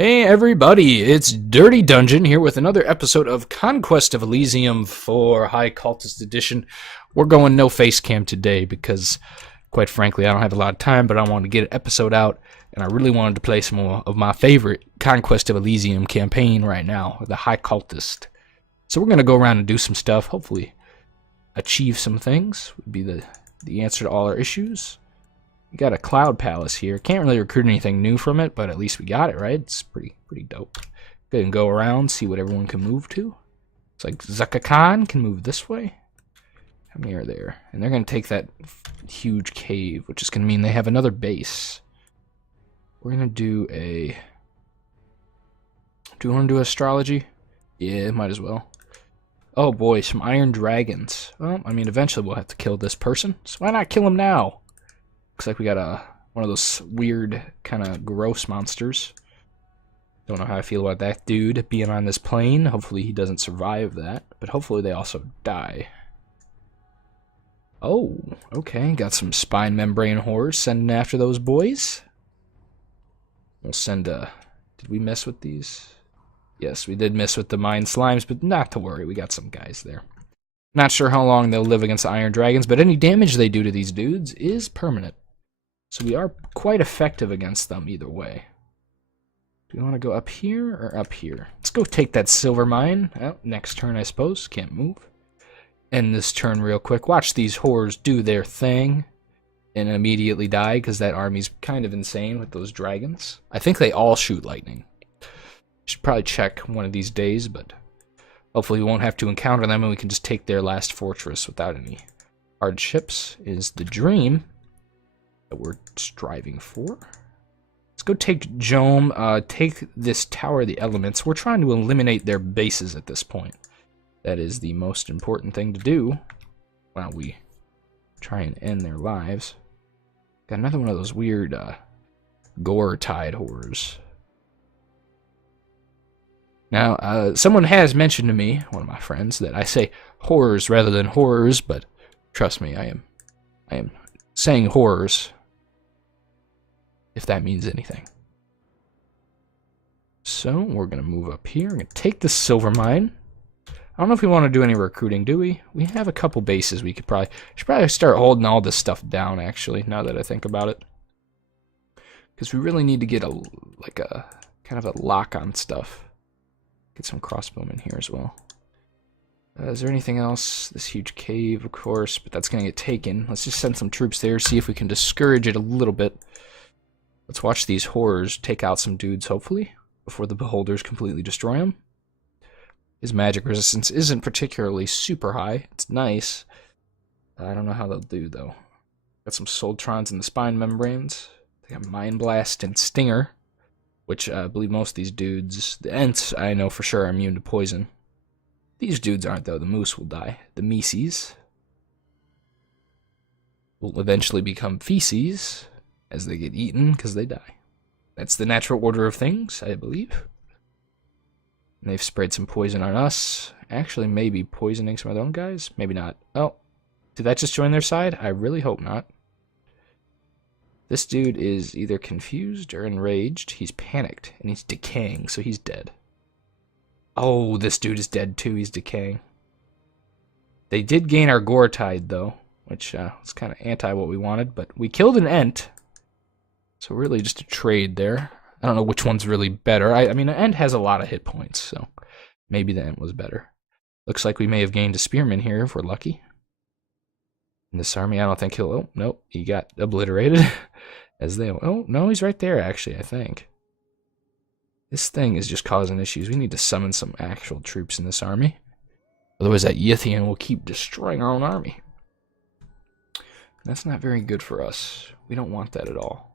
Hey everybody, it's Dirty Dungeon here with another episode of Conquest of Elysium for High Cultist Edition. We're going no face cam today because, quite frankly, I don't have a lot of time, but I wanted to get an episode out, and I really wanted to play some more of my favorite Conquest of Elysium campaign right now, the High Cultist. So we're going to go around and do some stuff, hopefully achieve some things, would be the answer to all our issues. We got a cloud palace here. Can't really recruit anything new from it, but at least we got it, right? It's pretty dope. Go and go around, see what everyone can move to. It's like Zaka Khan can move this way. How many are there? And they're going to take that huge cave, which is going to mean they have another base. We're going to do a... Do you want to do astrology? Yeah, might as well. Oh boy, some iron dragons. Well, I mean, eventually we'll have to kill this person, so why not kill him now? Looks like we got one of those weird, kind of gross monsters. Don't know how I feel about that dude being on this plane. Hopefully he doesn't survive that, but hopefully they also die. Oh, okay. Got some spine membrane horrors sending after those boys. We'll send Did we mess with these? Yes, we did mess with the mine slimes, but not to worry. We got some guys there. Not sure how long they'll live against the iron dragons, but any damage they do to these dudes is permanent. So we are quite effective against them either way. Do we want to go up here or up here? Let's go take that silver mine. Well, next turn, I suppose. Can't move. End this turn real quick. Watch these horrors do their thing and immediately die because that army's kind of insane with those dragons. I think they all shoot lightning. Should probably check one of these days, but hopefully we won't have to encounter them and we can just take their last fortress without any hardships is the dream that we're striving for. Let's go take Jome, take this Tower of the Elements. We're trying to eliminate their bases at this point. That is the most important thing to do while we try and end their lives. Got another one of those weird gore-tide horrors. Now, someone has mentioned to me, one of my friends, that I say horrors rather than horrors, but trust me, I am saying horrors, if that means anything. So, we're going to move up here. We're going to take the silver mine. I don't know if we want to do any recruiting, do we? We have a couple bases we should probably start holding all this stuff down, actually, now that I think about it. Because we really need to get a kind of a lock on stuff. Get some crossbowmen here as well. Is there anything else? This huge cave, of course, but that's going to get taken. Let's just send some troops there, see if we can discourage it a little bit. Let's watch these horrors take out some dudes, hopefully, before the beholders completely destroy them. His magic resistance isn't particularly super high. It's nice. I don't know how they'll do, though. Got some Soltrons in the spine membranes. They got Mind Blast and Stinger, which I believe most of these dudes, the Ents, I know for sure are immune to poison. These dudes aren't, though. The moose will die. The Mises will eventually become feces as they get eaten because they die. That's the natural order of things, I believe. And they've sprayed some poison on us. Actually, maybe poisoning some of their own guys. Maybe not. Oh, did that just join their side? I really hope not. This dude is either confused or enraged. He's panicked, and he's decaying, so he's dead. Oh, this dude is dead too. He's decaying. They did gain our gore tide, though, which was kind of anti what we wanted, but we killed an Ent. So really just a trade there. I don't know which one's really better. I mean, an Ent has a lot of hit points, so maybe the Ent was better. Looks like we may have gained a spearman here if we're lucky. In this army, I don't think he'll... Oh, nope, he got obliterated. As they... Oh, no, he's right there, actually, I think. This thing is just causing issues. We need to summon some actual troops in this army. Otherwise, that Yithian will keep destroying our own army. That's not very good for us. We don't want that at all.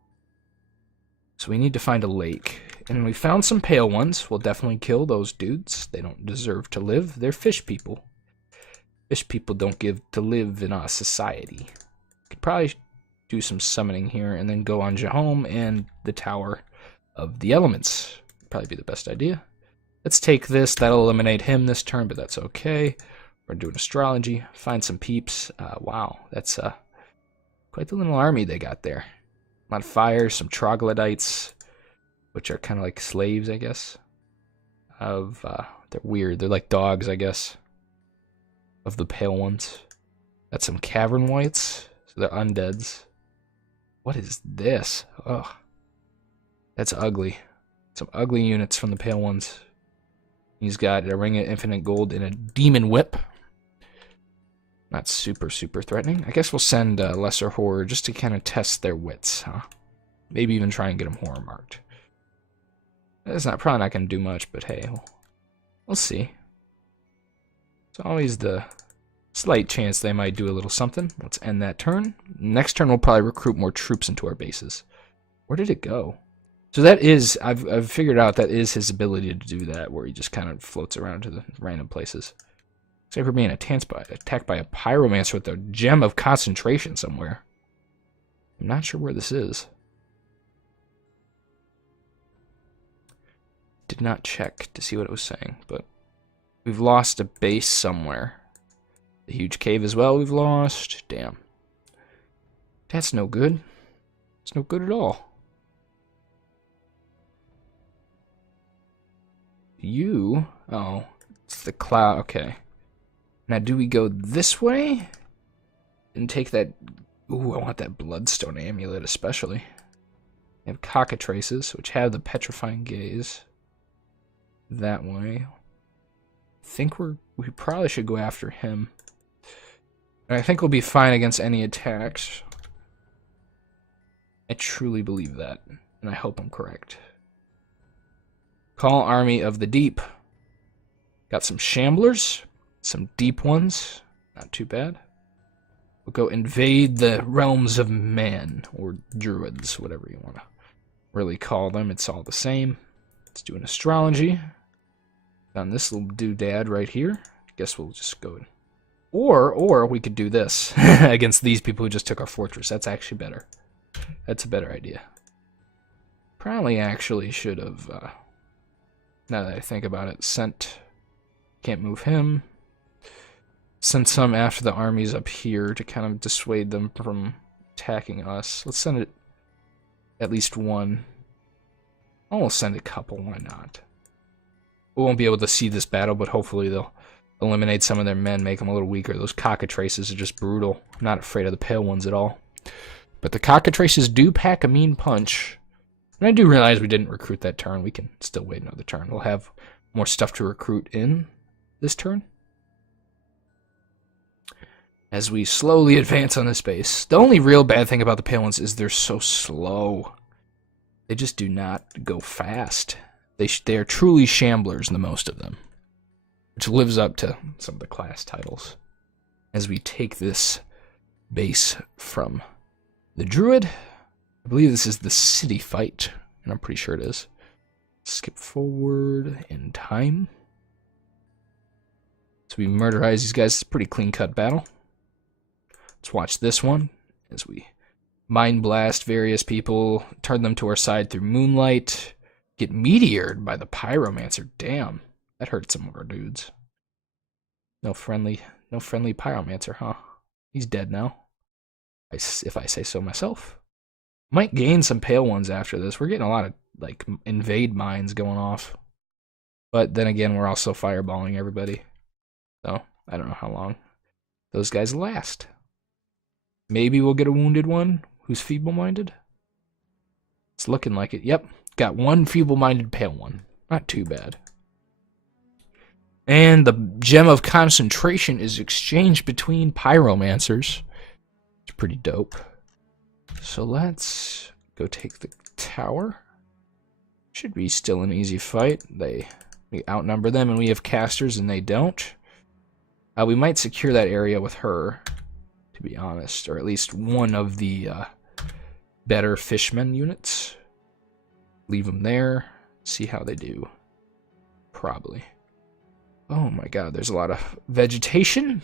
So we need to find a lake. And we found some pale ones. We'll definitely kill those dudes. They don't deserve to live. They're fish people. Fish people don't give to live in our society. Could probably do some summoning here and then go on Jahome and the Tower of the Elements. Probably be the best idea. Let's take this. That'll eliminate him this turn, but that's okay. We're doing astrology. Find some peeps. Wow, that's quite the little army they got there. A lot of fire, some troglodytes. which are kind of like slaves, I guess. They're weird. They're like dogs, I guess, of the pale ones. Got some cavern wights, so they're undeads. What is this? Ugh. That's ugly. Some ugly units from the pale ones. He's got a ring of infinite gold and a demon whip. Not super threatening. I guess we'll send a lesser horror just to kind of test their wits, huh? Maybe even try and get them horror marked. That's probably not going to do much, but hey, we'll see. It's always the slight chance they might do a little something. Let's end that turn. Next turn, we'll probably recruit more troops into our bases. Where did it go? So that is, I've figured out that is his ability to do that, where he just kind of floats around to the random places. Except for being attacked by a pyromancer with a gem of concentration somewhere. I'm not sure where this is. Did not check to see what it was saying, but we've lost a base somewhere. The huge cave as well we've lost. Damn. That's no good. It's no good at all. Oh, it's the cloud. Okay. Now, do we go this way and take that? Ooh, I want that bloodstone amulet especially. We have cockatrices, which have the petrifying gaze. That way. I think we probably should go after him. And I think we'll be fine against any attacks. I truly believe that, and I hope I'm correct. Call Army of the Deep. Got some shamblers, some deep ones. Not too bad. We'll go invade the realms of man, or druids, whatever you want to really call them. It's all the same. Let's do an astrology. On this little doodad right here. I guess we'll just go. Or we could do this against these people who just took our fortress. That's actually better. That's a better idea. Probably actually should have, now that I think about it, sent... Can't move him. Send some after the armies up here to kind of dissuade them from attacking us. Let's send it at least one. I'll send a couple, why not? We won't be able to see this battle, but hopefully they'll eliminate some of their men, make them a little weaker. Those cockatrices are just brutal. I'm not afraid of the pale ones at all. But the cockatrices do pack a mean punch. And I do realize we didn't recruit that turn. We can still wait another turn. We'll have more stuff to recruit in this turn. As we slowly advance on this base. The only real bad thing about the pale ones is they're so slow. They just do not go fast. They are truly shamblers, the most of them. Which lives up to some of the class titles. As we take this base from the druid. I believe this is the city fight. And I'm pretty sure it is. Skip forward in time. So we murderize these guys. It's a pretty clean-cut battle. Let's watch this one as we mind blast various people, turn them to our side through moonlight, get meteored by the pyromancer. Damn, that hurt some of our dudes. No friendly pyromancer, huh? He's dead now. If I say so myself. Might gain some pale ones after this. We're getting a lot of like invade mines going off. But then again, we're also fireballing everybody. So, I don't know how long those guys last. Maybe we'll get a wounded one who's feeble-minded. It's looking like it. Yep, got one feeble-minded pale one. Not too bad. And the gem of concentration is exchanged between pyromancers. It's pretty dope. So let's go take the tower. Should be still an easy fight. We outnumber them and we have casters and they don't. We might secure that area with her, to be honest, or at least one of the better fishmen units. Leave them there, see how they do. Probably. Oh my god, there's a lot of vegetation.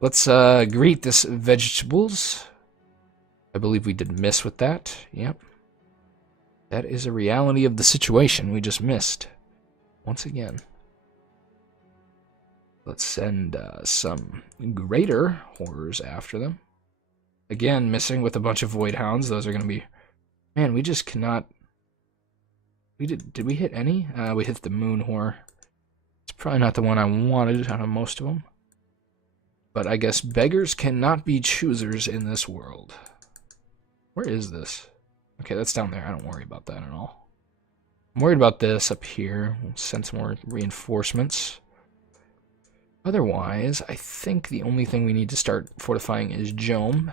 Let's greet this vegetables. I believe we did miss with that. Yep. That is a reality of the situation we just missed. Once again. Let's send some greater horrors after them. Again, missing with a bunch of void hounds. Those are going to be... Man, we just cannot Did we hit any? We hit the moon whore. It's probably not the one I wanted out of most of them. But I guess beggars cannot be choosers in this world. Where is this? Okay, that's down there. I don't worry about that at all. I'm worried about this up here. We'll send some more reinforcements. Otherwise, I think the only thing we need to start fortifying is Jome.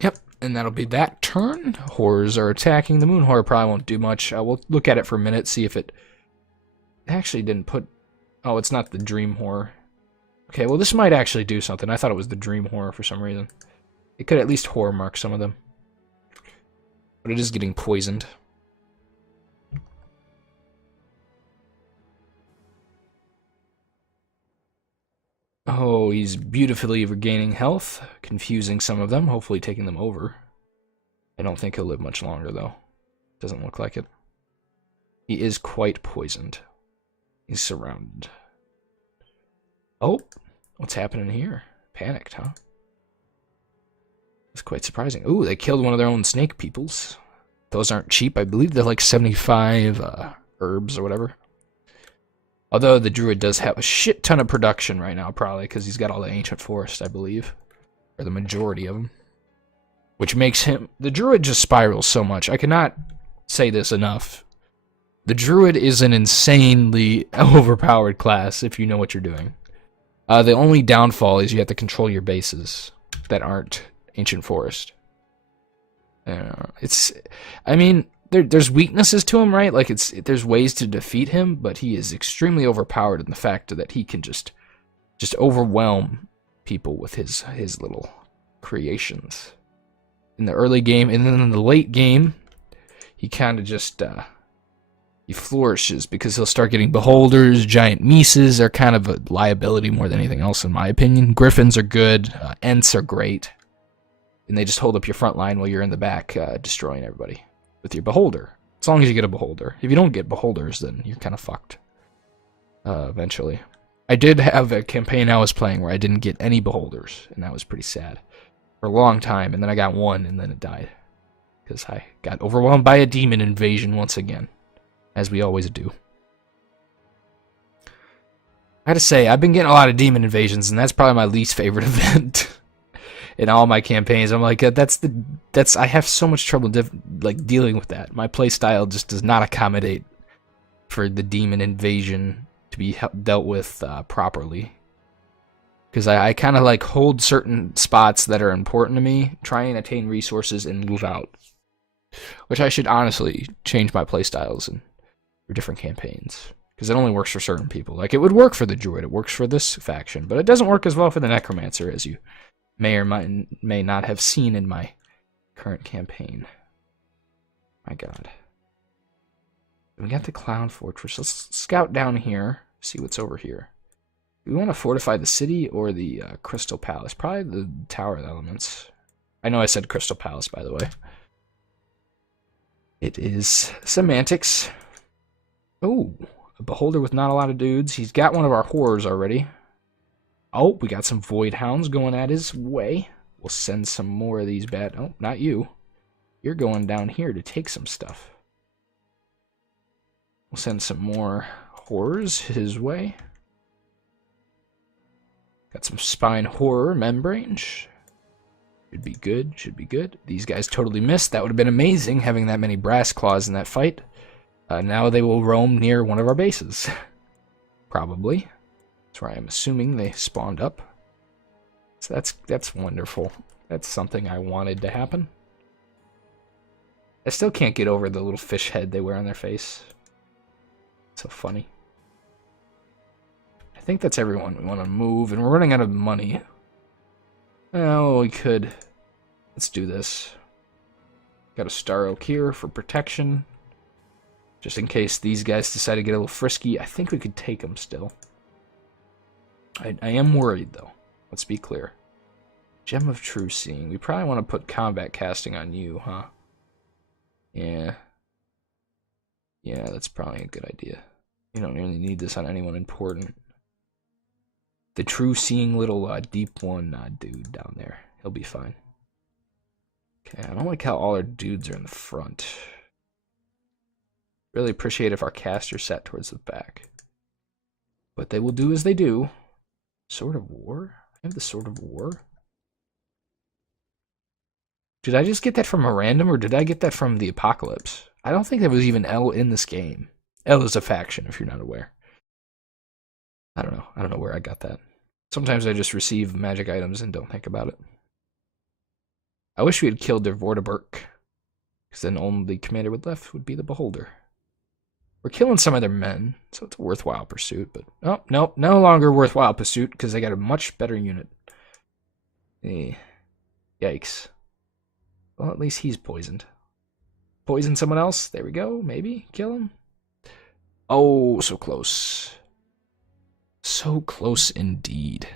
Yep, and that'll be that turn. Horrors are attacking. The moon horror probably won't do much. We'll look at it for a minute, see if it actually didn't put... Oh, it's not the dream horror. Okay, well this might actually do something. I thought it was the dream horror for some reason. It could at least horror mark some of them. But it is getting poisoned. Oh, he's beautifully regaining health, confusing some of them, hopefully taking them over. I don't think he'll live much longer, though. Doesn't look like it. He is quite poisoned. He's surrounded. Oh, what's happening here? Panicked, huh? That's quite surprising. Ooh, they killed one of their own snake peoples. Those aren't cheap. I believe they're like 75 herbs or whatever. Although the druid does have a shit ton of production right now, probably, because he's got all the ancient forest, I believe. Or the majority of them. Which makes him... The druid just spirals so much. I cannot say this enough. The druid is an insanely overpowered class, if you know what you're doing. The only downfall is you have to control your bases that aren't ancient forest. I mean, there's weaknesses to him, right? Like there's ways to defeat him, but he is extremely overpowered in the fact that he can just overwhelm people with his little creations. In the early game, and then in the late game, he kind of just he flourishes because he'll start getting beholders. Giant mises are kind of a liability more than anything else, in my opinion. Griffins are good. Ents are great. And they just hold up your front line while you're in the back destroying everybody with your beholder. As long as you get a beholder. If you don't get beholders, then you're kind of fucked eventually. I did have a campaign I was playing where I didn't get any beholders, and that was pretty sad. For a long time, and then I got one, and then it died. Because I got overwhelmed by a demon invasion once again. As we always do. I gotta say, I've been getting a lot of demon invasions, and that's probably my least favorite event in all my campaigns. I'm like, I have so much trouble dealing with that. My playstyle just does not accommodate for the demon invasion to be dealt with properly. Because I kind of like hold certain spots that are important to me, try and attain resources, and move out. Which I should honestly change my playstyles for different campaigns. Because it only works for certain people. Like, it would work for the druid, it works for this faction, but it doesn't work as well for the necromancer, as you may or may not have seen in my current campaign. My god. We got the Clown Fortress. Let's scout down here, see what's over here. Do we want to fortify the city or the Crystal Palace? Probably the Tower of Elements. I know I said Crystal Palace, by the way. It is semantics. Oh, a beholder with not a lot of dudes. He's got one of our horrors already. Oh, we got some void hounds going at his way. We'll send some more of these bad... Oh, not you. You're going down here to take some stuff. We'll send some more horrors his way. Got some spine horror membranes. Should be good, should be good. These guys totally missed. That would have been amazing, having that many brass claws in that fight. Now they will roam near one of our bases. Probably. That's where I'm assuming they spawned up. So that's wonderful. That's something I wanted to happen. I still can't get over the little fish head they wear on their face. So funny. I think that's everyone. We want to move, and we're running out of money. Oh, we could. Let's do this. Got a Star Oak here for protection. Just in case these guys decide to get a little frisky. I think we could take them still. I am worried, though. Let's be clear. Gem of True Seeing. We probably want to put combat casting on you, huh? Yeah. Yeah, that's probably a good idea. You don't really need this on anyone important. The True Seeing little deep one dude down there. He'll be fine. Okay, I don't like how all our dudes are in the front. Really appreciate if our casters sat towards the back. But they will do as they do. Sword of War? I have the Sword of War. Did I just get that from a random, or did I get that from the Apocalypse? I don't think there was even L in this game. L is a faction, if you're not aware. I don't know. I don't know where I got that. Sometimes I just receive magic items and don't think about it. I wish we had killed their Vortiberk, because then only commander left would be the Beholder. We're killing some of their men, so it's a worthwhile pursuit, but oh, no, no longer worthwhile pursuit, because they got a much better unit. Yikes. Well, at least he's poisoned. Poison someone else? There we go, maybe? Kill him? Oh, so close. So close indeed.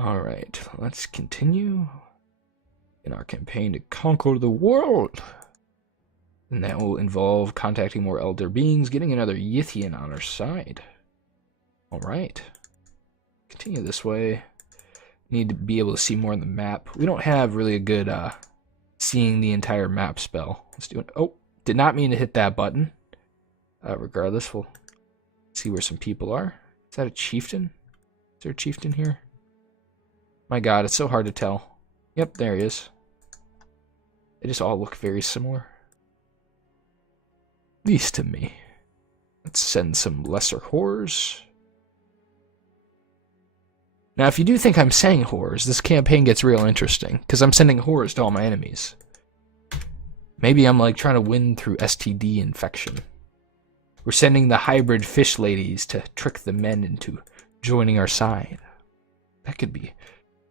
Alright, let's continue in our campaign to conquer the world. And that will involve contacting more elder beings, getting another Yithian on our side. Alright. Continue this way. Need to be able to see more on the map. We don't have really a good seeing the entire map spell. Let's do it. Oh, did not mean to hit that button. Regardless, we'll see where some people are. Is that a chieftain? Is there a chieftain here? My god, it's so hard to tell. Yep, there he is. They just all look very similar. At least to me. Let's send some lesser horrors. Now, if you do think I'm saying horrors, this campaign gets real interesting, because I'm sending horrors to all my enemies. Maybe I'm like trying to win through STD infection. We're sending the hybrid fish ladies to trick the men into joining our side. That could be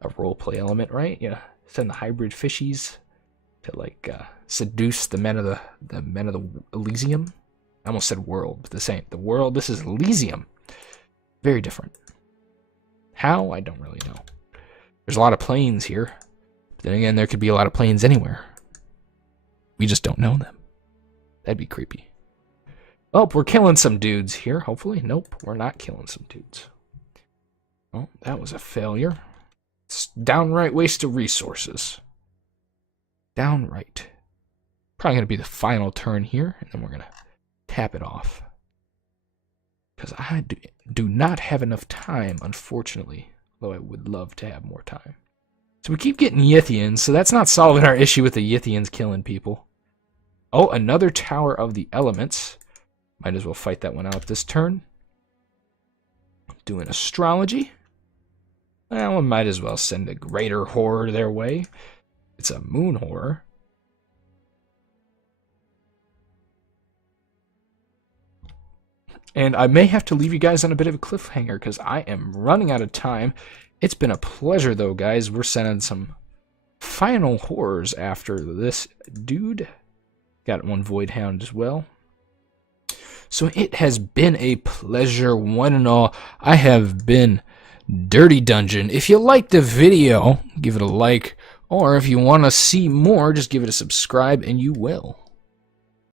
a roleplay element, right? Yeah, send the hybrid fishies to like seduce the men of the Elysium. I almost said world, but the same. The world. This is Elysium. Very different. How? I don't really know. There's a lot of planes here. But then again, there could be a lot of planes anywhere. We just don't know them. That'd be creepy. Oh, we're killing some dudes here, hopefully. Nope, we're not killing some dudes. Oh, that was a failure. It's downright waste of resources. Downright. Probably going to be the final turn here, and then we're going to tap it off. Because I do not have enough time, unfortunately. Although I would love to have more time. So we keep getting Yithians, so that's not solving our issue with the Yithians killing people. Oh, another Tower of the Elements. Might as well fight that one out this turn. Doing astrology. Well, we might as well send a greater horror their way. It's a moon horror. And I may have to leave you guys on a bit of a cliffhanger because I am running out of time. It's been a pleasure, though, guys. We're sending some final horrors after this dude. Got one Void Hound as well. So it has been a pleasure, one and all. I have been Dirty Dungeon. If you liked the video, give it a like. Or if you want to see more, just give it a subscribe and you will.